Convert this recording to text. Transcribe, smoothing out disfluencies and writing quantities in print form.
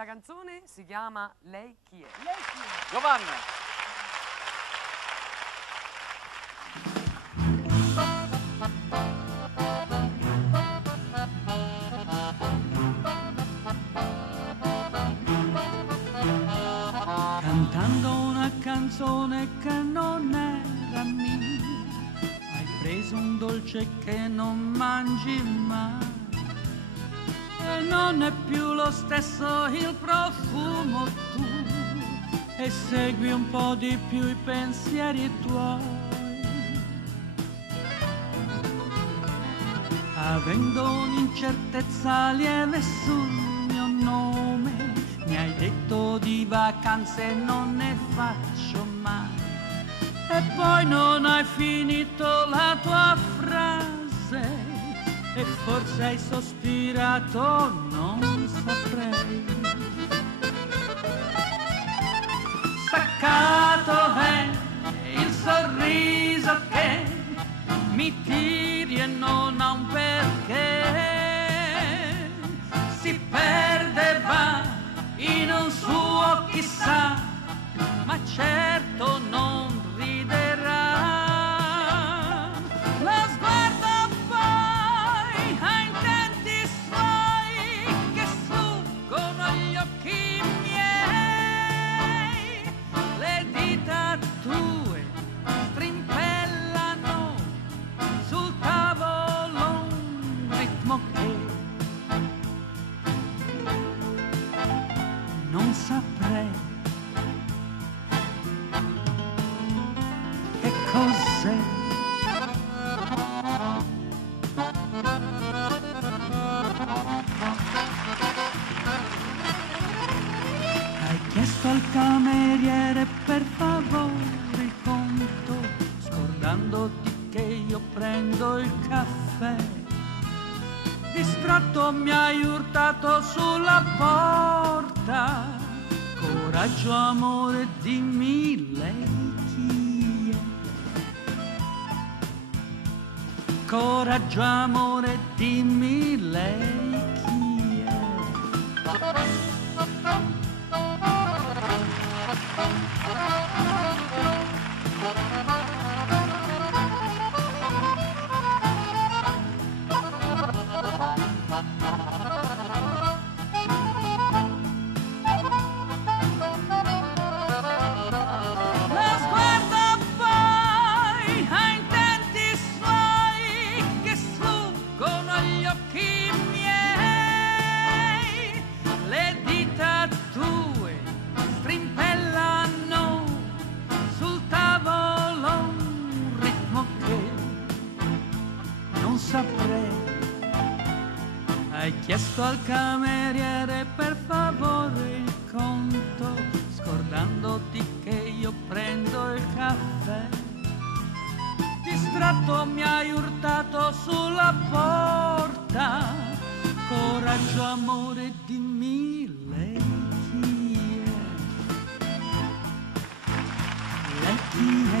la canzone si chiama Lei chi è? Lei chi è? Giovanna. Cantando una canzone che non era mia, hai preso un dolce che non mangi mai, e non è più lo stesso il profumo tu, e segui un po' di più i pensieri tuoi. Avendo un'incertezza lieve sul mio nome, mi hai detto di vacanze non ne faccio mai, e poi non hai finito la tua frase, e forse hai sospirato, non saprei. Staccato è il sorriso che mi tiri e non ha un perché, si perde e va in un suo chissà, ma certo non riderà. Lo sguardo poi ha intenti suoi che sfuggono agli occhi miei, le dita tue strimpellano sul tavolo un ritmo che non saprei che cos'è. Hai chiesto al cameriere per favore il conto, scordandoti che io prendo il caffè. Distratto mi hai urtato sulla porta, coraggio amore dimmi lei chi è. Coraggio amore dimmi lei chi è. Hai chiesto al cameriere per favore il conto, scordandoti che io prendo il caffè. Distratto mi hai urtato sulla porta, coraggio amore dimmi lei chi è. Lei chi è.